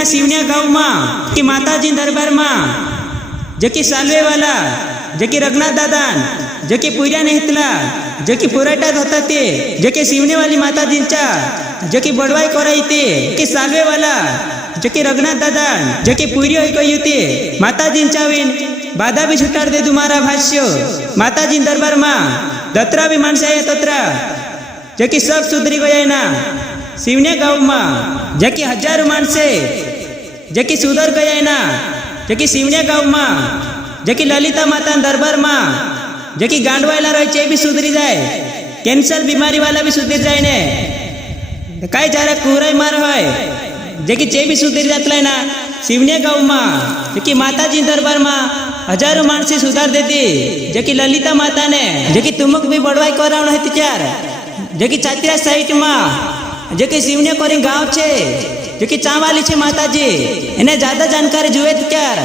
ना सिवनिया गाँव में कि माताजी दरबार में जकी सालवे वाला जकी रघुनाथ दादान जकी पुर्या नेहतला जकी पुराटात होता ते जकी सिवने वाली माताजींचा जकी बडवाई कराई ते की सालवे वाला जकी रघुनाथ दादान जकी पुर्यो कही ते माताजींचा विन बाधा भी छुटाड़ दे तुम्हारा भाष्य माताजी दरबार में दत्रा भी मानस है तोत्रा जकी सब सुधरी गया ना सिवने गाँव में जकी हजारों मानसे जकी सुधर गया ना जकी सिवने गाँव में जकी ललिता माता दरबार में जकी गांडवायला रहे भी सुधरी जाए कैंसर बीमारी वाला भी सुधरी जाए ने कई जरा कुराई मार है जकी भी सुधरी जाता ना सिवने गाँव में जकी माताजी दरबार में हजारों मानसी सुधार देती जकी ललिता माता ने जकी तुमक भी बड़वाई करावना है त्यार जकी चातिरा साइट में जकी सिवने कोरी गाँव छे जकी चावाली छे माताजी इन्हें ज्यादा जानकारी जुए त्यार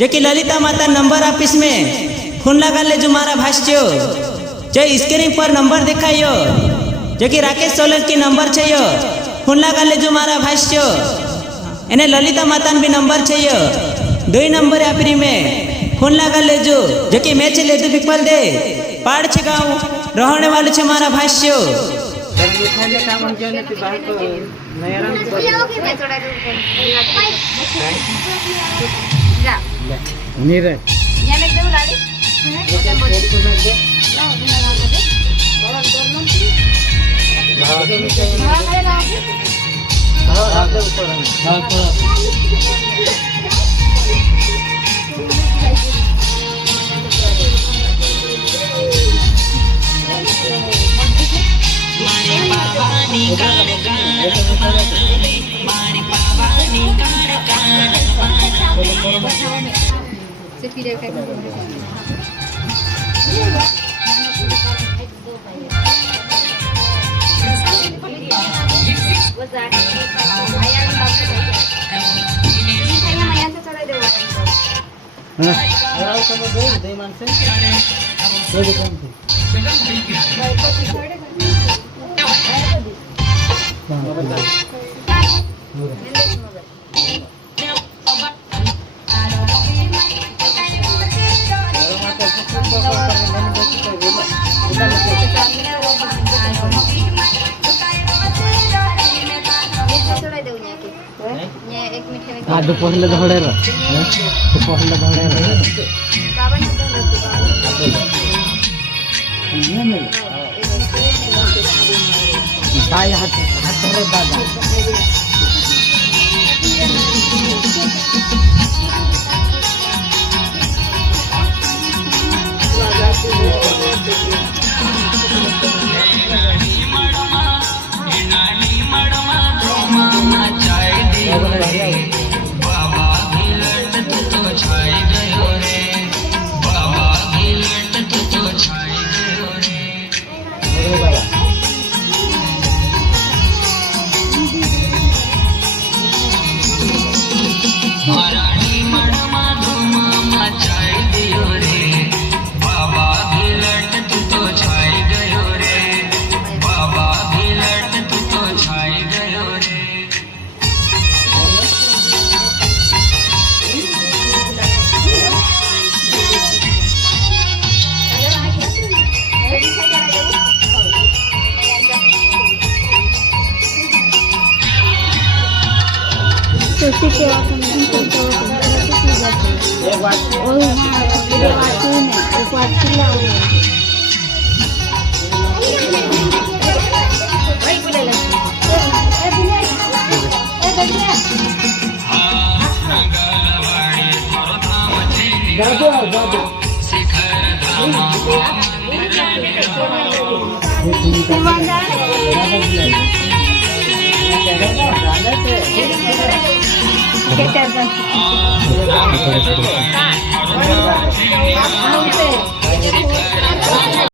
जकी ललिता माता नंबर ऑफिस में फोन लगा ले जो मारा भाष्य जो स्क्रीन पर नंबर दिखाइयो जकी राकेश सोलंकी नंबर छे फोन लगा ले जो मारा भाष्य इन्हें ललिता माता भी नंबर छे 2 नंबर आपरी में फोन लगा ले जो जकी मैं छे ले दे पिपल दे पाड़ छे गाँव रहने वाले छे मारा भाष्य नीरे पहले धड़े पहले धड़े हाथ धरे दादा